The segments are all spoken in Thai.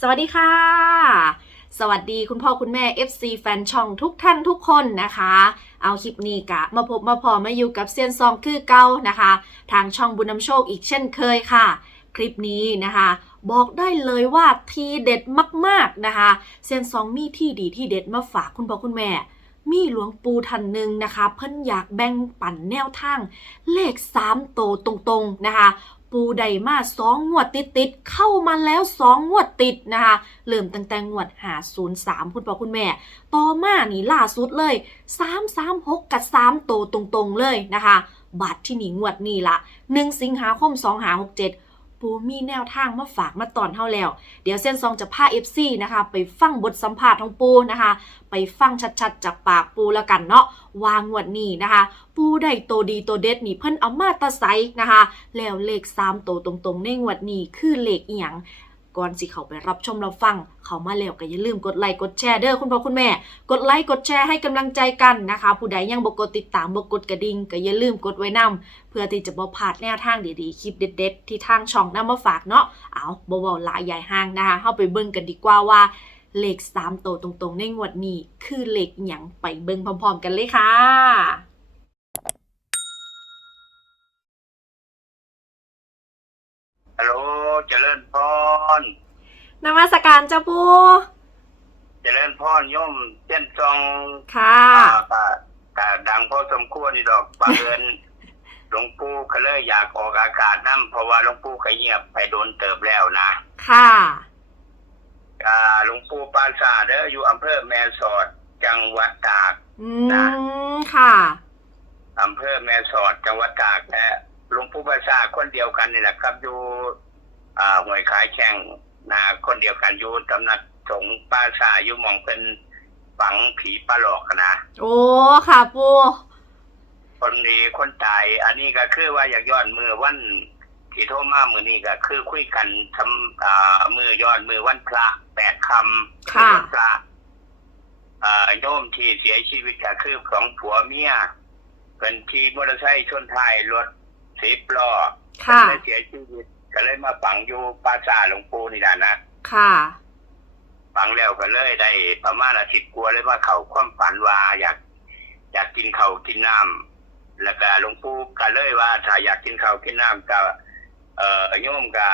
สวัสดีค่ะ สวัสดีคุณพ่อคุณแม่ FC แฟนช่องทุกท่านทุกคนนะคะ เอาคลิปนี้กะมาพบมาพอมาอยู่กับเซียนซองคือเก่านะคะ ทางช่องบุญนำโชคอีกเช่นเคยค่ะ คลิปนี้นะคะ บอกได้เลยว่าทีเด็ดมากๆนะคะ เซียนซองมีที่ดีที่เด็ดมาฝากคุณพ่อคุณแม่ มีหลวงปู่ท่านหนึ่งนะคะ เพิ่นอยากแบ่งปันแนวทาง เลขสามโตตรงๆนะคะ ปูไดมาสองงวดติดติดๆเข้ามาแล้วสองงวดติดนะคะเริ่มตั้งแต่งวดหาศูนย์สามคุณพ่อคุณแม่ ต่อมานี่ล่าสุดเลยสามสามหกกับสามโตตรงๆเลยนะคะ บัตรที่หนีงวดนี่ละหนึ่งสิงหาคมสองหาหกเจ็ด ปูมีแนวทางมาฝากมาตอนเท่าแล้ว เดี๋ยวเส้นซองจะพาเอฟซีนะคะ ไปฟังบทสัมภาษณ์ของปูนะคะ ไปฟังชัดๆ จากปากปูแล้วกันเนาะวางวดนี้นะคะ ปูได้โตวดีโตวเด็ดนี่เพิ่นเอามาตะไซนะคะ แล้วเลข3โตวตรงๆ ในงวดนี้คือเลขอีหยัง ก่อนสิเขาไปรับชมเรับฟัง เขามาแล้วก็อย่าลืมกดไลค์กดแชร์เด้อคุณพ่อคุณแม่ กดไลค์กดแชร์ให้กำลังใจกันนะคะ ผู้ใดยังบ่กดติดตามบ่กดกระดิ่งก็อย่าลืมกดไว้นํเพื่อที่จะบ่พลาดแนวทางดีๆคลิปเด็ด ๆ ที่ทางช่องนำมาฝากเนาะเอาบ่เว้าหลายใหญ่ห้างนะคะเฮาไปเบิ่งกันดีกว่าว่าเลข3โตวตรงๆในงวดนี้คือเลขหยังไปเบิ่งพร้อม ๆ กันเลยค่ะ ฮัลโหลเจริญพรนมัสการเจ้าปูเจริญพรโยมเจ้นจองค่ะอ่ากะกะดังพอสมควรนี่ดอกบังเอิญหลวงปู่ก็เลยอยากออกอากาศนํเพราะว่าหลวงปู่ก็เงียบไปโดนเติบแล้วนะค่ะอ่าหลวงปู่ปราสาทเด้ออยู่อำเภอแม่สอดจังหวัดตากอืมค่ะอำเภอแม่สอดจังหวัดตากและ หลวงปู่ปราสาทคนเดียวกันนี่แหละครับอยู่อ่าหวยขายแข่งนะคนเดียวกันอยู่ตำหนักสงฆ์ปราสาทอยู่หมองเป็นฝังผีปลาหลอกนะ โอ้ค่ะปูคนดีคนตาย อันนี้ก็คือว่าอยากย้อนมือวันที่โทรมามือนี้ก็คือคุยกันทำอ่ามือย้อนมือวันพระแปดคำค่ะวันพระอ่าโยมที่เสียชีวิตก็คือของผัวเมียเป็นที่มอเตอร์ไซค์ชนท้ายรถ สิบล้อค่ะเพิ่นเลยเสียชีวิตก็เลยมาฝังอยู่ปราสาทหลวงปู่นี่แหละนะค่ะฝังแล้วก็เลยได้ประมาณอาทิตย์กลัวาเลยว่าเขาความฝันว่าอยากอยากกินเขาวกินน้ำแล้วก็หลวงปู่ก็เลยว่าถ้าอยากกินเขาวกินน้ำก็เอ่อโยมก็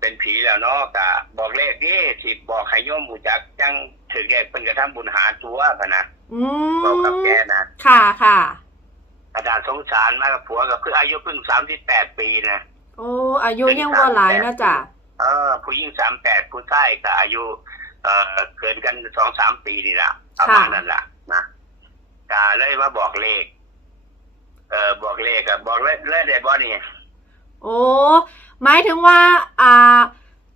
เป็นผีแล้วเนาะก็บอกเลขนี่สิบอกให้โยมหูจักจังถือแกเป็นกระทำบุญหาตัวพะนะอืบอกกับมแกนะค่ะค่ะ อาจารย์สงสารมากกับผัวก็คืออายุเพิ่งสามสิบแปดปีนะโอ้อายุยังบ่หลายเนาะจ้ะเออ ผู้หญิงสามแปดผู้ชายก็อายุ เอ่อเกินกันสองสามปีนี่แหละประมาณนั้นแหละนะก็เลยมาบอกเลข เออบอกเลขอะบอกเลขเลขเด็ดบ่นี่โอ้หมายถึงว่า อ่า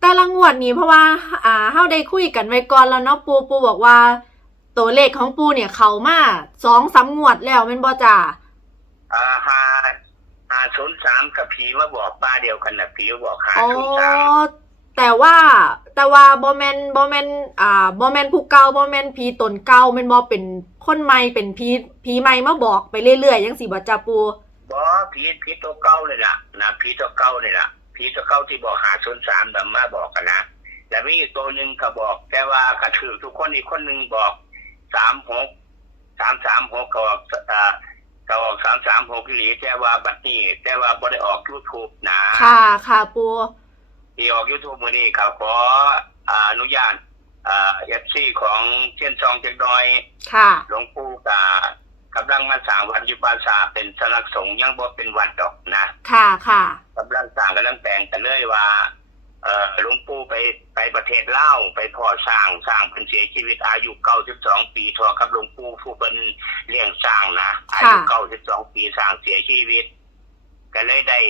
แต่ละงวดนี้เพราะว่า อ่าเฮาได้คุยกันไว้ก่อนแล้วเนาะปูปูบอกว่า ตัวเลขของปูเนี่ยเขามาสองสามงวดแล้วแม่นบ่จ้ะ อ่าหาหาศูนย์สามกับผีมาบอกป้าเดียวกันนะผีมาบอกหาอ๋อศูนย์สามแต่ว่าแต่ว่าบ่แมนบ่แมนอ่าบ่แมนผู้เก่าบ่แมนผีตนเก่าแม่นบ่เป็นคนใหม่เป็นผีผีใหม่มาบอกไปเรื่อยๆจังซี่บ่จ้ะปูบอผีผีตัวเก้าเลยล่ะนะผีตัวเก้าเลยล่ะผีตัวเก้าที่บอกหาศูนย์สามดำมาบอกกันนะแต่มีอีกตัวหนึ่งก็บอก แต่ว่ากระถือทุกคนอีกคนหนึ่งบอกสามหกสามสามหกก็ออกอ่า ก็ออกสามสามหกหลีแต่ว่าบัดนี้ แต่ว่าบ่ได้ออกยูทูบนะค่ะค่ะปูที่ออกยูทูบมือนี้เขาขออ่าอนุญาตอ่าเอฟซีของเชียนซองเจ็กน้อย ค่ะหลวงปู่กากำลังมาสร้างวัดอยุปราสาทเป็นสำนักสงฆ์ยังบ่เป็นวัดดอกนะ ค่ะค่ะกำลังสร้างกำลังแต่งกันเลยว่า เอ่อหลวงปู่ไปไปประเทศลาวไปพ่อสร้างสร้างเป็นเสียชีวิตอายุ92ปีทอกับหลวงปู่ผู้เป็นเลี้ยงสร้างนะอายุ92ปีสร้างเสียชีวิต ก็เลยได้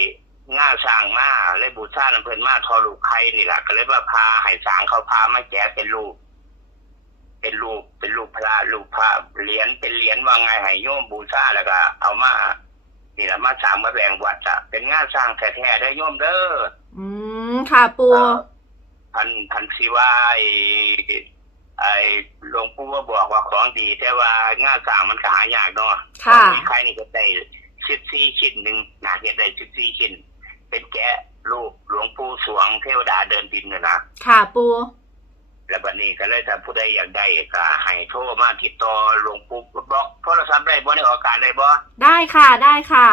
ง่าสร้างมาเลยบูชาน้ำเพิ่นมาทอลูกไข่นี่แหละก็เลยว่าพาให้สร้างเขาพามาแจกเป็นรูปเป็นรูปเป็นรูปพระรูปพระเหรียญเป็นเหรียญว่าไงให้โยมบูชาแล้วก็ เอามานี่แหละมาสร้างมาแบ่งวัดจะเป็นงานสร้างแท้ๆได้อโยมเด้อ อืม ค่ะปูเอ่อพันพันสิว่าไอ้ไอ้หลวงปู่ว่าบอกว่าของดี แต่ว่างานสร้างมันก็หายากเนาะค่ะใครนี่ก็ได้สิบสี่ชิ้นหนึ่งนะเฮ็ดได้สิบสี่ชิ้น เป็นแกะรูปหลวงปู่สวงเทวดาเดินดินน่ะนะค่ะปู แล้วบัดนี้ก็เลยถ้าผู้ใดอยากได้ก็ให้โทรมาติดต่อหลวงปู่บอกโทรศัพท์ได้บ่ได้ออกอากาศได้บ่ได้ค่ะ ได้ค่ะ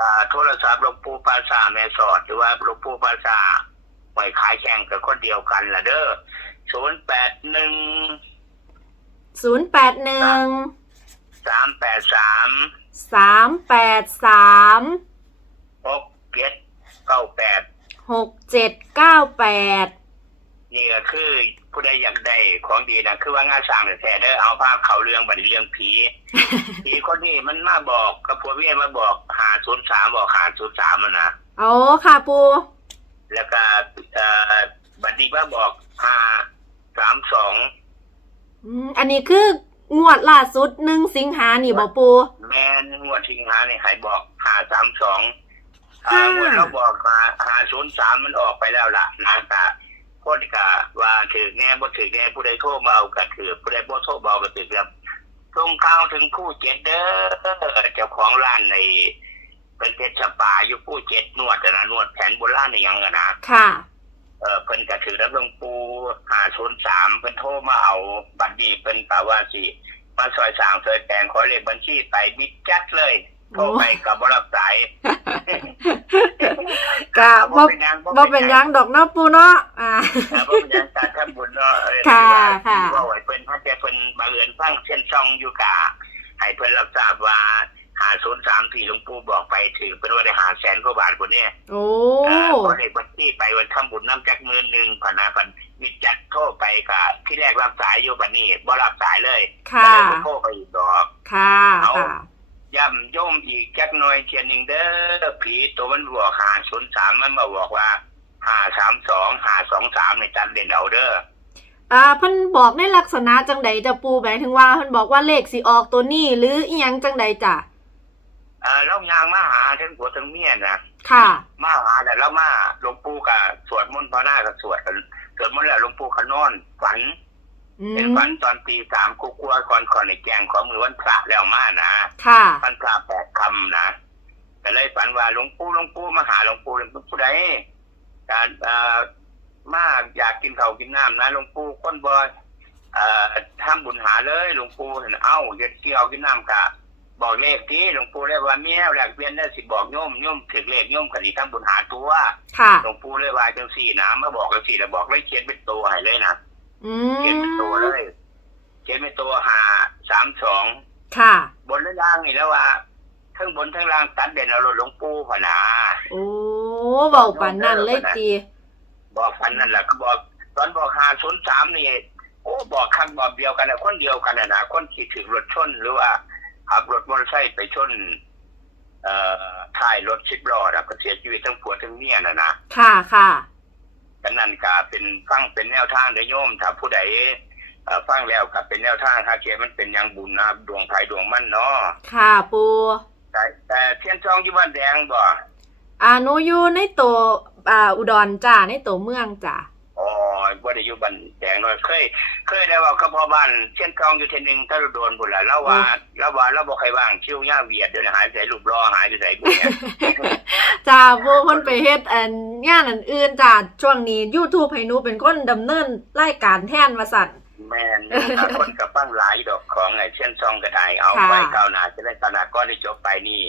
อ่าโทรศัพท์หลวงปู่ปราสาทแม่สอดหรือว่าหลวงปู่ปราสาทไว้ขายแข่งกับคนเดียวกันล่ะเด้อศูนย์แปดหนึ่งศูนย์แปดหนึ่งสามแปดสามสามแปดสามหกเจ็ดเก้าแปดหกเจ็ดเก้าแปดนี่ก็คือ ผู้ใดอยากได้ของดีนะคือว่างานสร้างแต่แท้ๆเด้อเอาภาพเขาเรื่องบัดนี้เรื่องผีผีคนนี้มันมาบอกกับผัวเมียมาบอกหาศูนย์สามบอกหาศูนย์สามมันนะโอ้ค่ะปูแล้วก็เอ่อบัดนี้มาบอกหาสามสองอืมอันนี้คืองวดล่าสุดหนึ่งสิงหานี่บอปู แม่นงวดทิ้งหาเนี่ยใครบอกหาสามสองค่ะงวดเราบอกมาหาศูนย์สามมันออกไปแล้วล่ะนะกะโคตรกะว่าถือแง่บ่ถือแง่ผู้ใดโทรมาเอากะถือผู้ใดบ่โทรมาเอากะถือครับส่งข่าวถึงผู้เจ็ดเด้อเจ้าของร้านในเป็นเพชรสปาอยู่ผู้เจ็ดนวดอะนะนวดแผนโบราณในยังอะนะค่ะเออเพิ่นก็ถือรับหลวงปู่หาศูนย์สามเพิ่นโทรมาเอาบัตรดีเพิ่นกล่าวว่าสิมาซอยสามซอยแปลงขอเลขบัญชีไปมิดจัดเลย โทรไปกับบ่รับสายกะบ่เป็นหยังบ่เป็นหยังดอกเนาะปูเนาะอ่า ครับบ่เป็นหยังการทำบุญเนาะเออค่ะว่าค่ะ ว่าไว้เพิ่นถ้าแต่เพิ่นบังเอิญฟังเส้นช่องอยู่กะให้เพิ่นรับทราบว่าหาศูนย์สามที่หลวงปู่บอกไปถือเป็นว่าได้หาแสนกว่าบาทคนเนี้ยโอ้เออพอเลขบัญชีไปวันทำบุญน้ำจักหมื่นหนึ่งพันนาพันมีจัดโทรไปกะที่แรกรับสายอยู่บัดนี้บ่รับสายเลยค่ะ ก็เลยบ่โทรไปอีกดอก ค่ะ เอา ค่ะ ย่ำโยมอีกจักหน่อยเทียนหนึ่งเด้อผีตัวมันบอกหาศูนย์สามมันมาบอกว่าหาสามสองหาสองสามในจัดเด่นเอาเด้ออ่าเพิ่นบอกในลักษณะจังใดจะปูหมายถึงว่าเพิ่นบอกว่าเลขสิออกตัวนี้ หรืออีหยังจังใดจ้ะเออแล้วยางมาหาทั้งผัวทั้งเมียนะค่ะ มาหาแต่แล้วมาหลวงปู่กับสวดมนต์พระหน้ากับสวดกันสวดมนต์แล้วหลวงปู่ขนอนฝันอื เป็นมฝันตอนปีสามกุกลัวก่อนก่อนในแจงของมือวันพระแล้วมานะค่ะวันพระแปดคำนะแต่เลยฝันว่าหลวงปู่หลวงปู่มาหาหลวงปู่หลวงปู่ผู้ใดการเอ่อมาอยากกินข้าวกินน้ำนะหลวงปู่คนบอยเอ่อทำบุญหาเลยหลวงปู่เห็นเอ้าอยากกินข้าวกินน้ำกะบอกเลขที่หลวงปู่เลยว่าเมียแลกเปลี่ยนได้สิบอกโยมโยมถึงเลขโยมคดีทำบุญหาตัวค่ะหลวงปู่เลยว่าจังสี่นะมาบอกจังสี่แล้วบอกเลยเขียนเป็นตัวให้เลยนะ อืเขียนเป็นตัวเลมยเขียนเป็นตัวหาสามสองค่ะ บนและล่างนี่แล้วว่าทั้งบนทั้งล่างตัดเด่นเอารถหลวงปู่พะนาโอ้เบาปานนั่นเลยจีบอกพันนั่นแหละก็บอก ตอนบอกหาศูนย์สามนี่โอ้บอกข้างบอกเดียวกันนะคนเดียวกันนะนะคนที่ถึงรถชนหรือว่าขับรถมอเตอร์ไซค์ไปชน เอ่อท้ายรถชิบล้อนะก็เสียชีวิตทั้งผัวทั้งเมียนะนะค่ะค่ะ กันนั่นก็เป็นฟังเป็นแนวทางเดอโยมถ้าผู้ใดเอ่อฟังแล้วก็เป็นแนวทางถ้าเกียมันเป็นอยังบุญนะดวงไทยดวงมั่นเนาะค่ะปูแต่แต่เทียนทองอยู่บ้านแดงบ่อ่าหนูอยู่ในตัวอ่าอุดรจ้าในตัวเมืองจ้า อ๋อบ่ได้อยู่บ้านแดงน้อยเคย เคยได้เว่ากับพ่อบ้านเทียนทองอยู่เทยนหนึงถ้าเราโดนบุญละแล้วว่าแล้วว่าเราบ่ใครว่างคิวย่าเวียดเดี๋ยวนี้หายไปใส่รูปรอหายไปใส่บุญเนี่ยจ้าปูเพิ่นไปเฮ็ดอันงานอันอื่นจ้าช่วงนี้ YouTube ให้หนูเป็นคนดำเนินรายการแทนว่าสั่นแม่นถ้าคนกับฟังหลายดอกของไอ้เช่นซองก็ได้เอาค่ะไว้ก้าวหน้าจะได้ก้าวหน้าก้อนที่จบไปนี่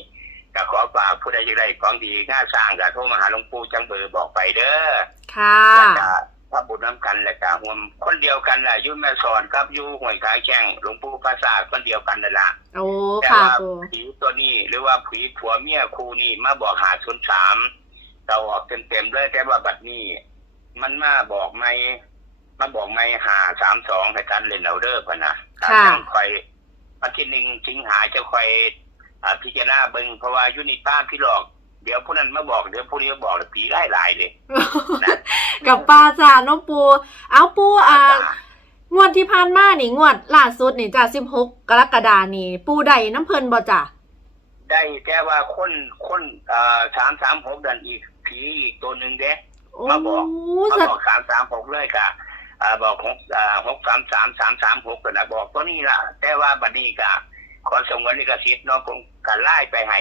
ก็ขอฝากผู้ใดอยากได้ของดีง่าสร้างก็โทรมาหาหลวงปู่จังเบอร์บอกไปเด้อ ค่ะแล้วก็ พระบุญน้ำกันแหละก็รวมคนเดียวกันแหละอยุ่แม่สอนครับอยู่ห้วยขาแข้งหลวงปู่ภาษาทคนเดียวกันนั่นละโอ้แต่ค่ะว่าปูผีตัวนี้หรือว่าผีผัวเมียครูนี่มาบอกหาศูนย์สามเราออกเต็มๆเลยแต่ว่าบัดนี้ มันมาบอกไม่มาบอกไม่หาสามสองให้การเล่นเอาเด้อพะนะจังคอยวันที่หนึ่งสิงหาจะคอยอ่าพิจารณาเบิ่งเพราะว่าอยุนิป้าพี่หลอก เดี๋ยวผู้นั้นมาบอกเดี๋ยวผู้นี้มาบอกแล้วผีไล่หลายๆเลยนะกับปลาจ้าเน้องปู เอาปูอ่างวดที่ผ่านมานี่งวดล่าสุดนี่จ้า16กรกฎานี่ ปูได้น้ำเพิ่นบ่จ้าได้แค่ว่าคนคนเอ่อสามสามหกดันอีกผีอีกตัวหนึ่งเด้โอ้มาบอกเขาสัตบอกสามสามหกเลยกะอ่าบอกหกอ่าหกสามสามสามสามหกกันนะบอกตัวนี้ละแต่ว่าบัดนี้กะขอส่งเงินลิขสิทธิ์เนาะผมกันไล่ไปให้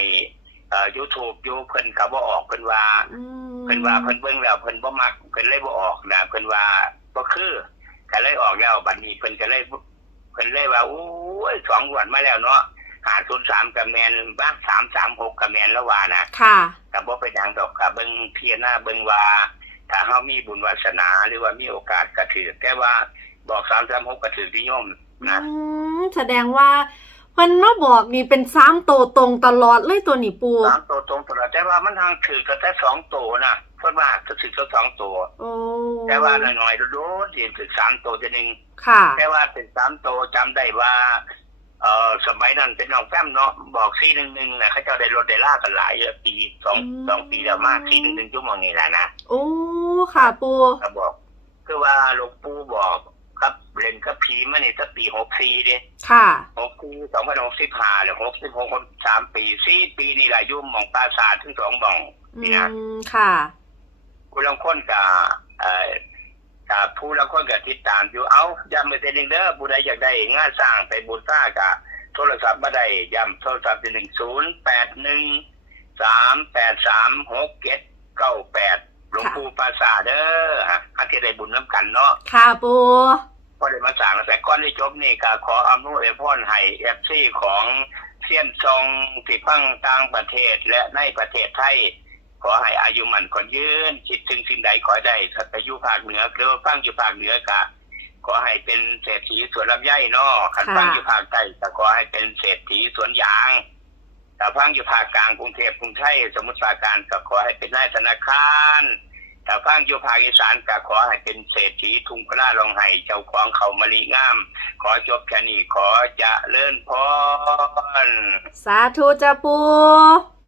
เอ่อยูทูบยูเพิ่นก็บ่ออกเพิ่นว่าอืมเพิ่นว่าเพิ่นเบิ่งแล้วเพิ่นบ่มักเพิ่นเลยบ่ออกนะเพิ่นว่าบ่คือก็ก็เลยออกแล้วบัดนี้เพิ่นก็เลยเพิ่นเลยว่าโอ้ยสองงวดมาแล้วเนาะหาศูนย์สามกับแมนบ้างสามสามหกกับแมนแล้วว่านะค่ะกับว่าเป็นอย่างดอกกับเบิ่งเพียหน้าเบิ่งว่า ถ้าเฮามีบุญวาสนาหรือว่ามีโอกาสก็ถือแต่ว่าบอกสามสามหกก็ถือที่โยมนะ อืมแสดงว่า เพิ่นมาบอกนี่เป็นสามโตวตรงตลอดเลยตัวนี่ปูสามตัวตรงตลอดแต่ว่ามันทางถือก็แต่สองตัวนะเพิ่นว่าจะถือก็สองตัว โอ้แต่ว่าน้อยๆโดดๆสิถือสามตัวจะหนึ่งค่ะ แต่ว่าเป็นสามตัวจำได้ว่า เอ่อสมัยนั้นเป็นน้องแฟ้มเนาะบอกซีหนึ่งหนึ่งนะเขาเจ้าได้รถได้ล่ากันหลายเยอะปีสองอืม สองปีแล้วมากซีหนึ่งหนึ่งชั่วโมงนี่แหละนะ โอ้ค่ะปูเขาบอก คือว่าหลวงปู่บอก ครับเล่นกับผีมานี่สักปีหกสี่เด้ค่ะ หกปีสองพันหกสิบห้าหรือหกสิบหกสามปีสี่ปีนี่แหละอยุ่มหมองปราสาทถึงสองหมองอืนี่นะมค่ะผู้ลังคนกับเอ่อกับผู้ลังคนกับติดตามอยู่เอาย้ำไปเป็นหนึ่งเด้อผู้ใดอยากได้งานสร้างไปบูชากับโทรศัพท์มาได้ย้ำโทรศัพท์เป็นหนึ่งศูนย์แปดหนึ่งสามแปดสามหกเจ็ดเก้าแปดห ลวงปู่ปราสาทเด้อฮะอันที่ได้บุญน้ำกันเนาะค่ะปูพอได้มาสั่งแต่ก้อนที่จบนี่ก็ขออำนวยพรให้เอฟซีของเซียนซองที่พังต่างประเทศและในประเทศไทย ขอให้อายุมันคนยืนคิดถึงสิ่งใดขอให้ได้สัตยุภาคเหนือหรือว่าฟังอยู่ภาคเหนือกะขอให้เป็นเศรษฐีสวนลำไยเนาะขันฟังอยู่ภาคใต้ก็ขอให้เป็นเศรษฐีสวนยางถ้าฟังอยู่ภาคกลางกรุงเทพกรุงไทยสมุทรปราการก็ขอให้เป็นนายธนาคาร ถ้าฟังอยู่ภาคอีสานก็ขอให้เป็นเศรษฐีทุงพระลองไห้เจ้าของเขามะลิงาม ขอจบแค่นี้ขอจะเลื่อนพรสาธุจ้าปู